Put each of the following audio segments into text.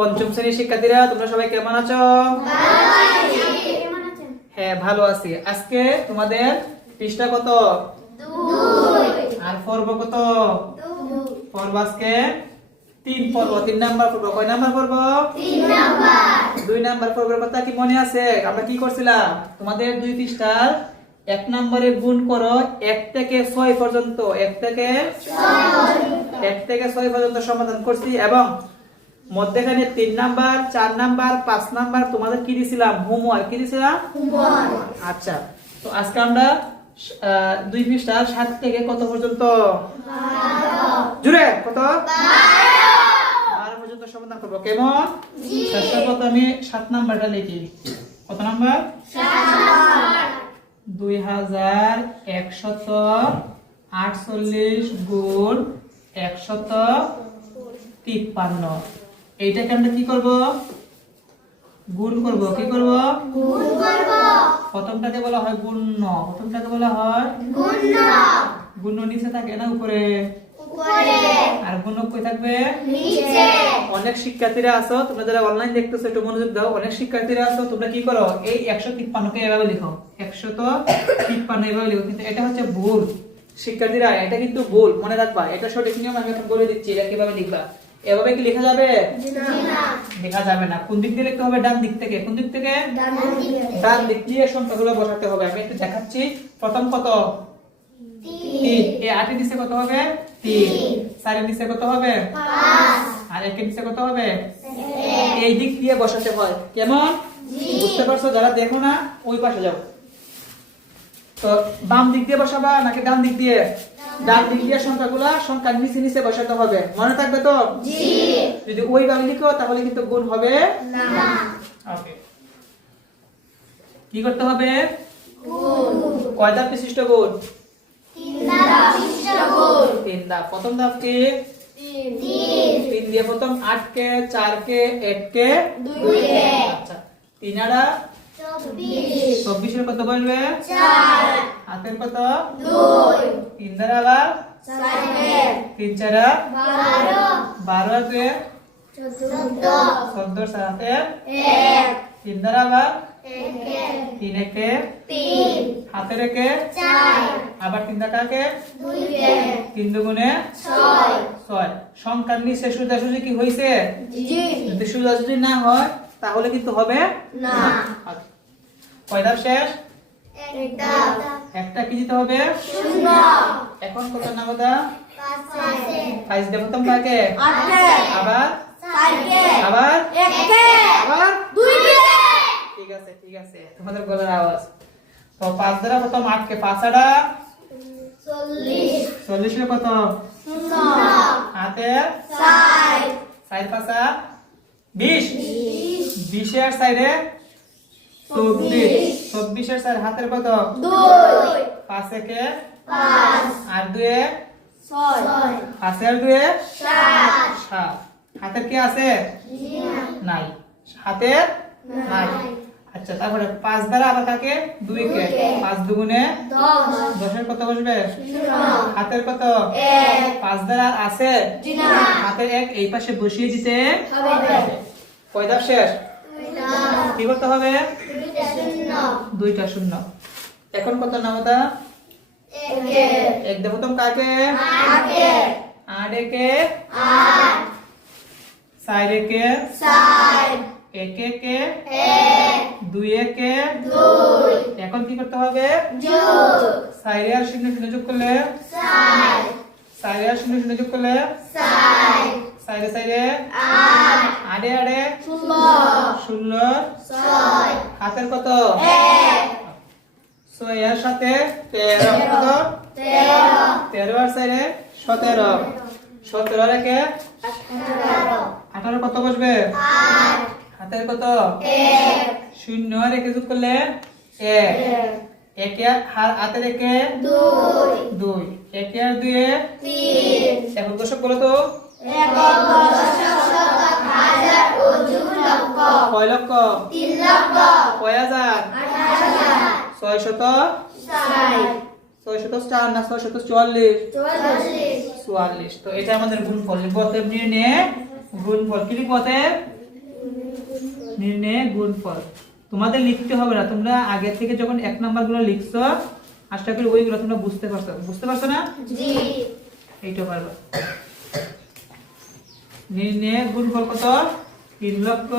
পঞ্চম শ্রেণির শিক্ষার্থীরা তোমরা সবাই কেমন আছো? হ্যাঁ ভালো আছি। আজকে তোমাদের পৃষ্ঠা কত? আর পর্ব কত? পর্ব আজকে তিন পর্ব। তিন নাম্বার পর্ব। কয় নাম্বার পর্ব? দুই নাম্বার পর্বের কথা কি মনে আছে? আমরা কি করছিলাম? তোমাদের দুই পৃষ্ঠার এক নম্বরে গুণ করো এক থেকে ছয় পর্যন্ত। এক থেকে এক থেকে ছয় পর্যন্ত সমাধান করছি এবং মধ্যেখানে তিন নাম্বার চার নাম্বার পাঁচ নাম্বার তোমাদের কি দিছিলাম? হোমওয়ার্ক কি দিছিলাম? আচ্ছা তো আজকে আমরা দুই পৃষ্ঠার সাত থেকে কত পর্যন্ত? জুড়ে কত? বারো। পর্যন্ত সমাধান করব। কেমন? সর্বপ্রথম আমি সাত নাম্বারটা লিখি। কত নাম্বার। দুই হাজার একশত আটচল্লিশ গুণ একশত তিপ্পান্ন। এইটাকে আমরা কি করব? গুণ করব। কি করব? গুণ করব। প্রথমটাকে বলা হয় গুণ্য। প্রথমটাকে বলা হয় গুণ্য। নিচে থাকে না উপরে? আর গুণ কই থাকবে? নিচে। অনেক শিক্ষার্থীরা আছো তোমরা যারা অনলাইন দেখতেছো একটু মনোযোগ দাও। অনেক শিক্ষার্থীরা আছো তোমরা কি করো? এই একশো তিপ্পান্নকে এভাবে লিখো। একশো তো তিপ্পান্ন এভাবে লিখো। কিন্তু এটা হচ্ছে ভুল। শিক্ষার্থীরা এটা কিন্তু ভুল। মনে রাখবা এটা সঠিক নিয়ম আমি এখন বলে দিচ্ছি। এটা কীভাবে লিখবা? এভাবে কি লেখা যাবে? লেখা যাবে না। কোন দিক দিয়ে লিখতে হবে? ডান দিক থেকে। কোন দিক থেকে? ডান দিক দিয়ে। সংখ্যাগুলো বসাতে হবে। আমি একটু দেখাচ্ছি। প্রথম কত? তিন। আটের নিচে কত হবে? তিন। চারের নিচে কত হবে? আর একের নিচে কত হবে? এই দিক দিয়ে বসাতে হয়। কেমন? বুঝতে পারছ? যারা দেখো না ওই পাশে যাও। তো বাম দিক দিয়ে বসাবা নাকি ডান দিক দিয়ে? ডান দিক দিয়ে সংখ্যাগুলা সংখ্যার নিচে নিচে বসাতে হবে। মনে থাকবে তো? যদি ওই ভাবে লিখো তাহলে কিন্তু গুণ হবে ওকে। কি করতে হবে? কয়টা বিশিষ্ট গুণ? তিন ধাপ প্রথম ধাপ কি? তিন। দিয়ে প্রথম আট কে চার কে এক কে আচ্ছা। তিন আড়া চব্বিশের কত বলবে? হাতের কত? তিন দ্বারা আবার? তিন চারা বারো। হাতে? চোদ্দ। সাথে তিন দ্বারা আবার? তিন একে? হাতের একে? আবার তিন টাকাকে তিন দুগুণে? ছয়। সংখ্যার নিচে সোজাসুজি কি হয়েছে যদি সোজাসুজি না হয় তাহলে কিন্তু হবে আচ্ছা। কয় ধাপ শেষ? একটা কি দিতে হবে? এখন কত নামতা ফাইজ দেব প্রথম কাকে? আবার? আবার? আবার? ঠিক আছে ঠিক আছে। তোমাদের গলার আওয়াজ। তো পাঁচ দ্বারা প্রথম আটকে পাঁচ আড়া চল্লিশের কত? হাতে সাইড পাঁচা। বিশ। বিশের সাইডে? চব্বিশ। চব্বিশের সাইড হাতের কত? পাঁচ একে? আর দুয়ে? পাঁচে আর দুয়ে? সাত। হাতের কি আছে? নাই। হাতের? নাই। আচ্ছা তারপরে পাঁচ দ্বারা আবার কাকে? দুই কে পাঁচ দুগুণে? দশের কত বসবে? হাতের কত? পাঁচ দ্বারা আছে? হাতের এক এই পাশে বসিয়ে দিতে হবে। কয় ধাপ শেষ কি করতে হবে? দুইটা শূন্য। এখন কত নামতা এক। দেব প্রথম কাকে? আট একে? চার একে? এক একে? দুই একে? এখন কি করতে হবে? চাইরে আর শূন্য শূন্য যোগ করলে? চাইরে আর শূন্য শূন্য যোগ করলে? চাইরে চাইরে আড়ে আড়ে। শূন্য। হাতের কত? ছয়ের সাথে তেরো। কত? তেরো। আর চাইরে সতেরো। সতেরো রেখে আঠারো। কত বসবে? হাতের কত? শূন্য রেখে যোগ করলে এক। একে আর হাতের একে? দুই। একে আর দুয়ে এখন দশক বলো তো। কয় লক্ষ কয় হাজার ছয় শত ছয় শত চার না ছয় শত চুয়াল্লিশ চুয়াল্লিশ। তো এটা আমাদের গুণফল। অতএব গুণফল। কি লিখব অতএব নির্ণয়ে গুণফল। তোমাদের লিখতে হবে না। তোমরা আগে থেকে যখন এক নাম্বারগুলো লিখছো আশা করি ওইগুলো তোমরা বুঝতে পারছ। বুঝতে পারছ না? এইটা পারবা। নির্ণয়ে গুণফল কত? তিন লক্ষ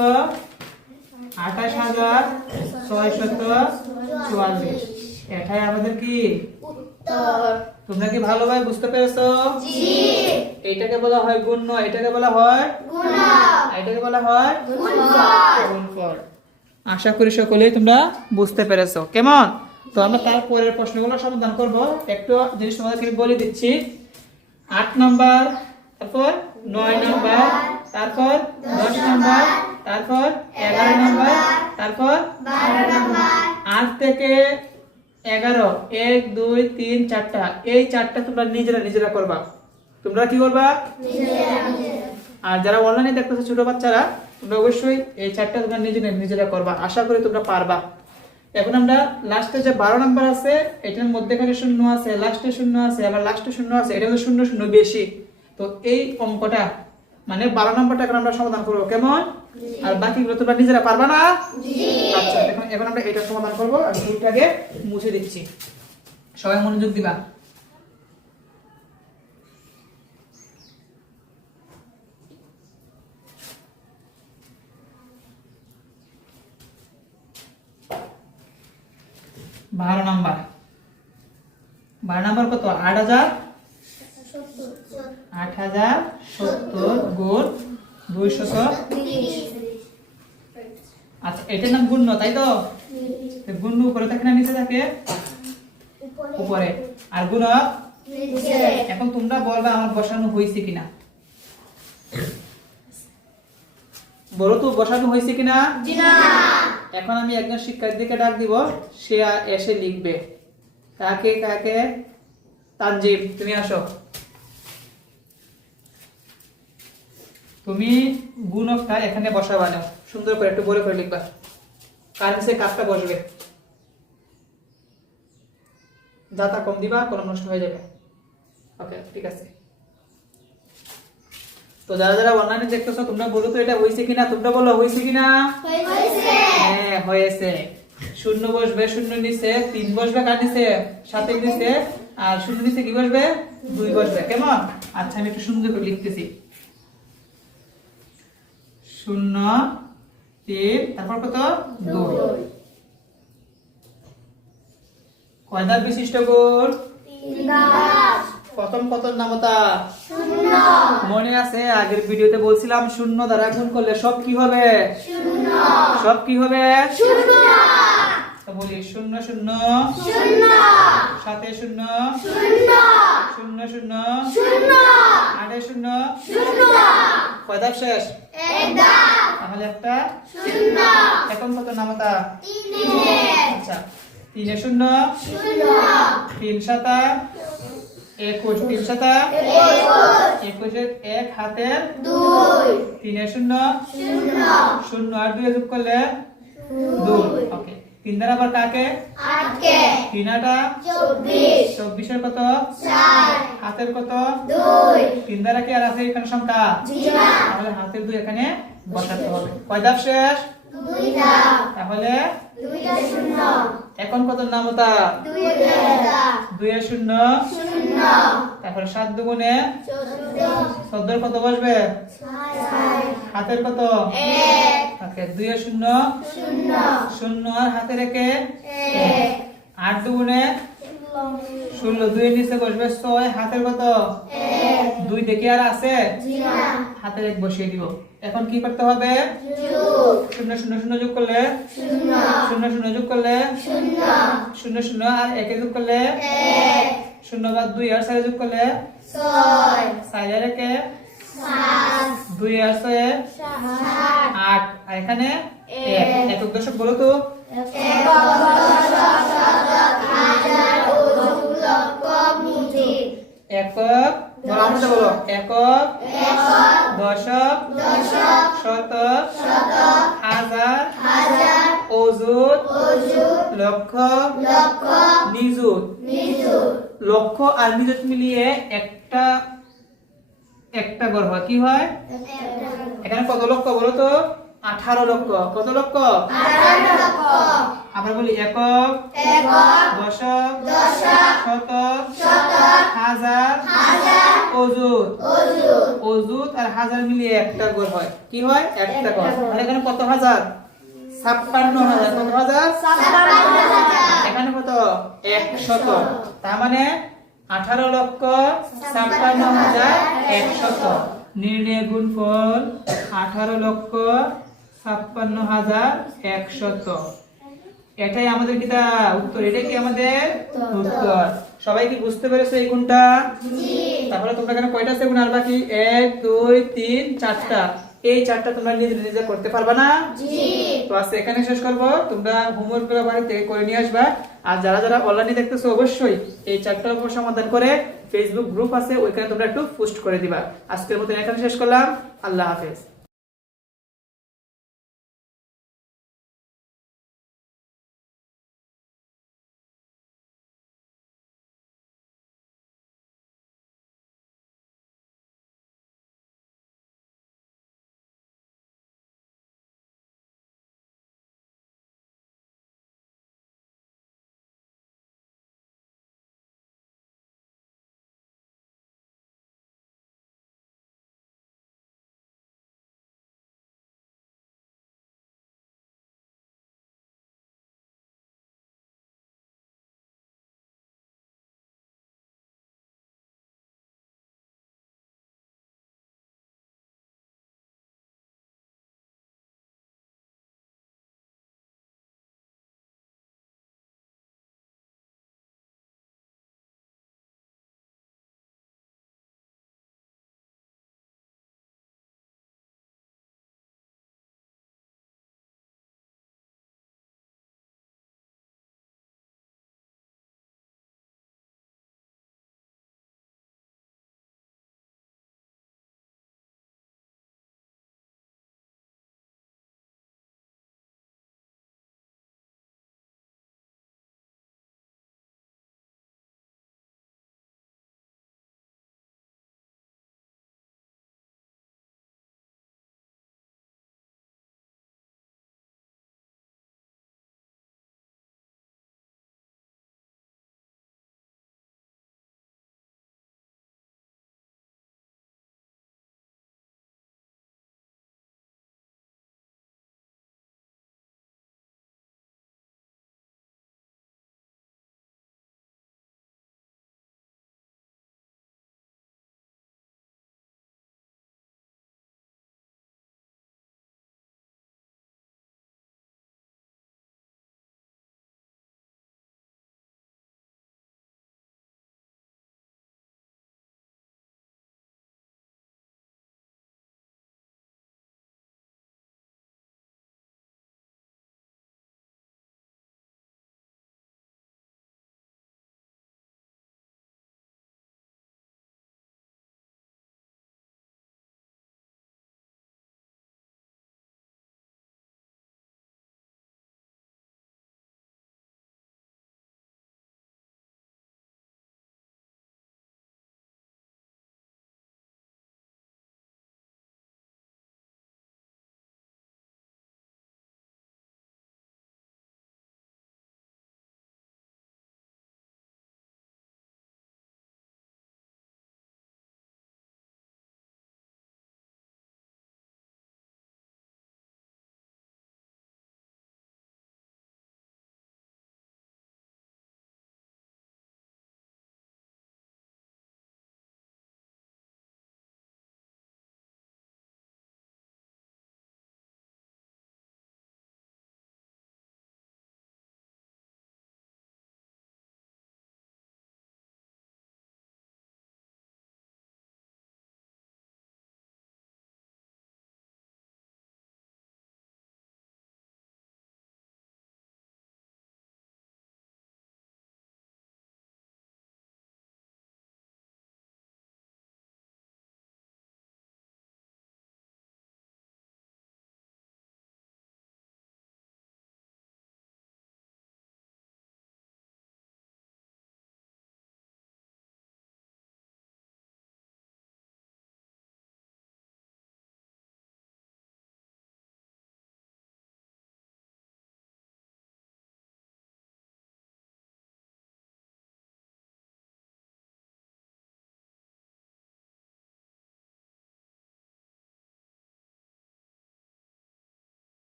আঠাশ হাজার ছয়শত চুয়াল্লিশ। এটাই আমাদের কি? তোমরা কি ভালোভাবে বুঝতে পেরেছ? জি। এইটাকে বলা হয় গুণ্য এটাকে বলা হয় এটাকে বলা হয় গুণফল। আশা করি সকলেই তোমরা বুঝতে পেরেছ। কেমন? তো আমরা তারপরের প্রশ্নগুলো সমাধান করব। একটু জিনিস তোমাদেরকে বলে দিচ্ছি। আট নাম্বার তারপর নয় নম্বর তারপর দশ নম্বর তারপর এগারো নাম্বার তারপর আট থেকে এগারো এক দুই তিন চারটা। এই চারটা তোমরা নিজেরা নিজেরা করবা। তোমরা কি করবা? আর যারা অনলাইনে দেখতেছো ছোট বাচ্চারা তোমরা অবশ্যই এই চারটা তোমরা নিজেরা নিজেরা করবা। আশা করি তোমরা পারবা। এখন আমরা লাস্টে যে বারো নাম্বার আছে এটার মধ্যেখানে শূন্য আছে লাস্টে শূন্য আছে আবার লাস্টে শূন্য আছে এটা শূন্য শূন্য বেশি। তো এই অঙ্কটা মানে বারো নাম্বারটা এখন আমরা সমাধান করব। কেমন? আর বাকিগুলো তোমরা নিজেরা পারবা না? আচ্ছা এখন এখন আমরা এটা সমাধান করব আর দুইটাকে মুছে দিচ্ছি। সবাই মনোযোগ দিবা। বারো নাম্বার। বারো নাম্বার কত? আট হাজার আট হাজার সত্তর গুণ দুইশত আচ্ছা এটার নাম গুণ্য তাই তো? গুণ্য উপরে থাকে না নিচে থাকে? উপরে। আর গুণক এখন তোমরা বলবা আমার বসানো হয়েছে কিনা। বলো তো বসানো হয়েছে কিনা? এখন আমি একজন শিক্ষার্থীকে ডাক দিব সে এসে লিখবে। কাকে কাকে? তানজিম তুমি আসো। তুমি গুণকটা এখানে বসাবা না সুন্দর করে একটু বলে করে লিখবা। কার নিচে কাজটা বসবে? দাতা কম দিবা কলম নষ্ট হয়ে যাবে। ওকে ঠিক আছে। তো যারা যারা অনলাইনে দেখতেছো তোমরা বলো তো এটা হয়েছে কিনা? তোমরা বলো হয়েছে কিনা? হ্যাঁ হয়েছে। শূন্য বসবে শূন্য নিচে তিন বসবে কার নিচে? সাতের নিচে। আর শূন্য নিচে কি বসবে? দুই বসবে। কেমন? আচ্ছা আমি একটু সুন্দর করে লিখতেছি। শূন্য তিন তারপর কত? দুই। কয়দার বিশিষ্ট গোল? প্রথম কত নামতা? মনে আছে আগের ভিডিওতে বলছিলাম শূন্য দ্বারা গুণ করলে সব কি হবে? সব কি হবে? বলি শূন্য শূন্য। সাতে শূন্য। শূন্য। শূন্য আটে শূন্য। কয়দার শেষ? তাহলে একটা এখন কত নামতা আচ্ছা তিনে শূন্য। তিন সাতা। একুশ। তিন সাতা। একুশের এক হাতের তিনে শূন্য। শূন্য। আর দুই যোগ করলে দুই। ওকে তিন দ্বারা আবার কাকে তিন আটা চব্বিশের কত? হাতের কত? তিন দ্বারা কি আর আছে এখানে সংখ্যা? তাহলে হাতের দুই এখানে বসাতে হবে। কয় ধাপ শেষ? তাহলে? এখন কত নামতা দুইয়ের শূন্য। তারপরে সাত দুগুণে? চোদ্দোর কত বসবে? হাতের কত? ওকে দুইয়ের শূন্য? শূন্য। আর হাতে রেখে আট দুগুণে? ষোলো দুইয়ের নিচে বসবে ছয়। হাতের কত? দুই দেখে আর আছে? হাতের এক বসিয়ে দিব। এখন কি করতে হবে? শূন্য শূন্য শূন্য যোগ করলে? শূন্য। শূন্য যোগ করলে? শূন্য। শূন্য আর একে যোগ করলে? শূন্য বাদ দুই আর চারে যোগ করলে? চারে রেখে দুই আর ছয়ে আট। আর এখানে? এক। একক দশক বলো তো। একক সাথে বলো। একক দশক শতক হাজার অযুত লক্ষ নিযুত। লক্ষ আর নিযুত মিলিয়ে একটা একটা হয়। কি হয়? এখানে কত লক্ষ বলো তো? আঠারো লক্ষ কত লক্ষ আঠারো লক্ষ আবার বলি একক একক দশক দশক শতক শতক হাজার হাজার অযুত অযুত। অযুত আর হাজার মিলিয়ে একটা গড় হয়। কি হয়? একটা গড়। তাহলে এখানে কত হাজার? ছাপ্পান্ন হাজার। কত হাজার? এখানে কত? একশত তার মানে আঠারো লক্ষ ছাপ্পান্ন হাজার একশত নির্ণয় গুণফল আঠারো লক্ষ ছাপ্পান্ন হাজার একশত এটাই আমাদের কিটা উত্তর? এটাই কি আমাদের উত্তর? সবাই কি বুঝতে পেরেছ এই গুণটা? তাহলে তোমরা এখানে কয়টা আছে গুণ আর বাকি? এক দুই তিন চারটা। এই চারটা তোমরা নিজে নিজে করতে পারবা না? জি। তো আজকে এখানে শেষ করব। তোমরা হোমওয়ার্কগুলো বাড়িতে করে নিয়ে আসবা। আর যারা যারা অনলাইনে দেখতেছো অবশ্যই এই চারটার উপর সমাধান করে ফেসবুক গ্রুপ আছে ওইখানে তোমরা একটু পোস্ট করে দিবা। আজকের মতো এখানে শেষ করলাম। আল্লাহ হাফেজ।